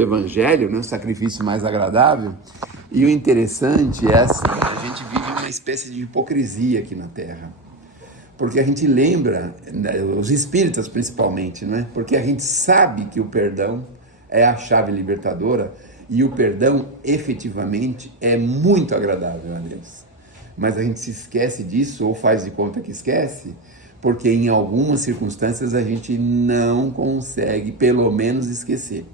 evangelho, né, o sacrifício mais agradável. E o interessante é assim, a gente vive uma espécie de hipocrisia aqui na Terra. Porque a gente lembra, né, os espíritas principalmente, né? Porque a gente sabe que o perdão é a chave libertadora e o perdão efetivamente é muito agradável a Deus. Mas a gente se esquece disso ou faz de conta que esquece, porque em algumas circunstâncias a gente não consegue pelo menos esquecer.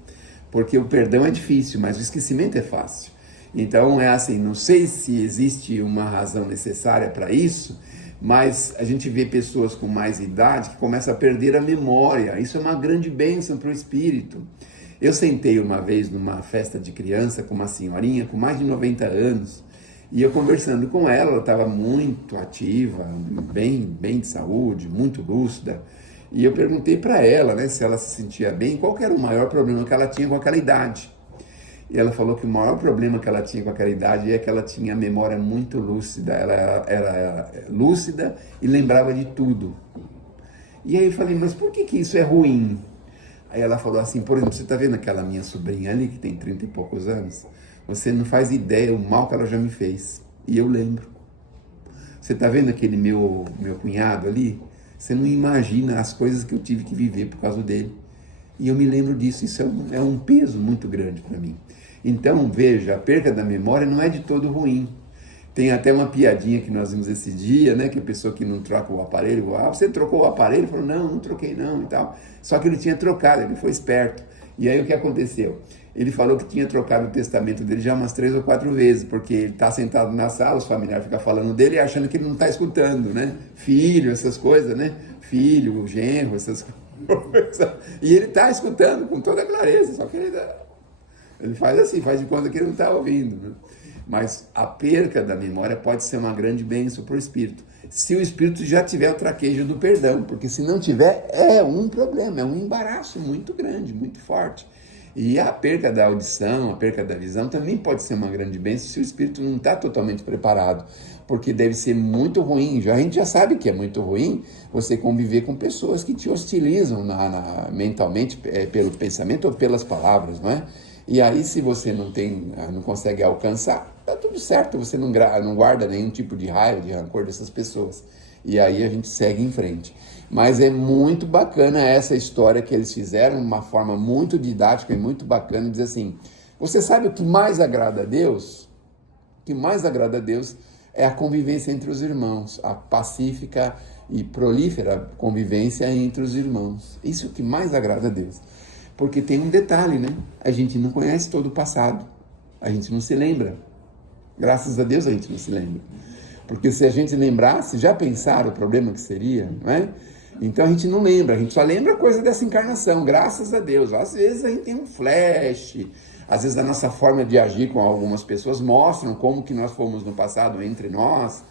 Porque o perdão é difícil, mas o esquecimento é fácil. Então é assim, não sei se existe uma razão necessária para isso, mas a gente vê pessoas com mais idade que começam a perder a memória. Isso é uma grande bênção para o espírito. Eu sentei uma vez numa festa de criança com uma senhorinha com mais de 90 anos, e eu conversando com ela, ela estava muito ativa, bem de saúde, muito lúcida, e eu perguntei para ela, né, se ela se sentia bem, qual que era o maior problema que ela tinha com aquela idade. E ela falou que o maior problema que ela tinha com aquela idade é que ela tinha a memória muito lúcida, ela era lúcida e lembrava de tudo. E aí eu falei, mas por que isso é ruim? Aí ela falou assim, por exemplo, você está vendo aquela minha sobrinha ali, que tem 30 e poucos anos? Você não faz ideia o mal que ela já me fez. E eu lembro. Você está vendo aquele meu cunhado ali? Você não imagina as coisas que eu tive que viver por causa dele. E eu me lembro disso, isso é um peso muito grande para mim. Então, veja, a perca da memória não é de todo ruim. Tem até uma piadinha que nós vimos esse dia, né? Que a pessoa que não troca o aparelho, você trocou o aparelho? Ele falou, não troquei não e tal. Só que ele tinha trocado, ele foi esperto. E aí o que aconteceu? Ele falou que tinha trocado o testamento dele já umas 3 ou 4 vezes, porque ele está sentado na sala, os familiares ficam falando dele e achando que ele não está escutando, né? Filho, essas coisas, né? Filho, genro, essas coisas. E ele está escutando com toda clareza, só que ele faz assim, faz de conta que ele não está ouvindo, né? Mas a perca da memória pode ser uma grande bênção para o espírito, se o espírito já tiver o traquejo do perdão, porque se não tiver, é um problema, é um embaraço muito grande, muito forte. E a perca da audição, a perca da visão também pode ser uma grande bênção se o espírito não está totalmente preparado, porque deve ser muito ruim, a gente já sabe que é muito ruim você conviver com pessoas que te hostilizam mentalmente, pelo pensamento ou pelas palavras, não é? E aí, se você não consegue alcançar, tá tudo certo, você não guarda nenhum tipo de raiva, de rancor dessas pessoas. E aí a gente segue em frente. Mas é muito bacana essa história que eles fizeram, uma forma muito didática e muito bacana, dizer assim, você sabe o que mais agrada a Deus? O que mais agrada a Deus é a convivência entre os irmãos, a pacífica e prolífera convivência entre os irmãos. Isso é o que mais agrada a Deus. Porque tem um detalhe, né? A gente não conhece todo o passado. A gente não se lembra. Graças a Deus a gente não se lembra. Porque se a gente lembrasse, já pensaram o problema que seria, não é? Então a gente não lembra, a gente só lembra coisa dessa encarnação, graças a Deus. Às vezes a gente tem um flash, às vezes a nossa forma de agir com algumas pessoas mostram como que nós fomos no passado entre nós,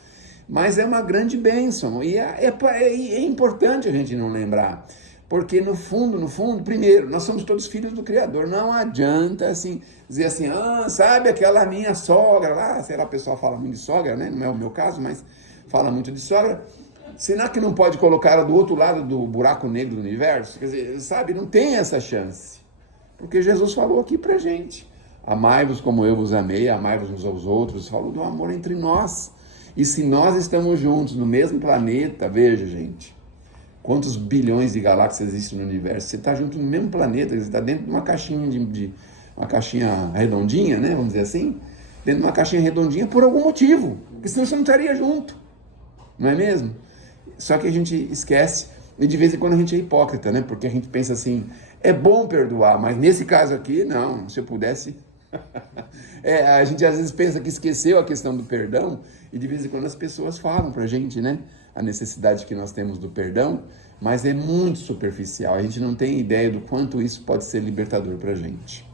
mas é uma grande bênção e é importante a gente não lembrar. Porque no fundo, primeiro, nós somos todos filhos do Criador. Não adianta assim, dizer assim, sabe aquela minha sogra lá, sei lá, o pessoal fala muito de sogra, né? Não é o meu caso, mas fala muito de sogra. Será que não pode colocar ela do outro lado do buraco negro do universo? Quer dizer, sabe, não tem essa chance. Porque Jesus falou aqui pra gente, amai-vos como eu vos amei, amai-vos uns aos outros, falou do amor entre nós. E se nós estamos juntos no mesmo planeta, veja, gente, quantos bilhões de galáxias existem no universo? Você está junto no mesmo planeta, você está dentro de uma caixinha uma caixinha redondinha, né? Vamos dizer assim, dentro de uma caixinha redondinha por algum motivo, porque senão você não estaria junto, não é mesmo? Só que a gente esquece, e de vez em quando a gente é hipócrita, né? Porque a gente pensa assim, é bom perdoar, mas nesse caso aqui, não, se eu pudesse... a gente às vezes pensa que esqueceu a questão do perdão, e de vez em quando as pessoas falam pra gente, né? A necessidade que nós temos do perdão, mas é muito superficial. A gente não tem ideia do quanto isso pode ser libertador pra gente.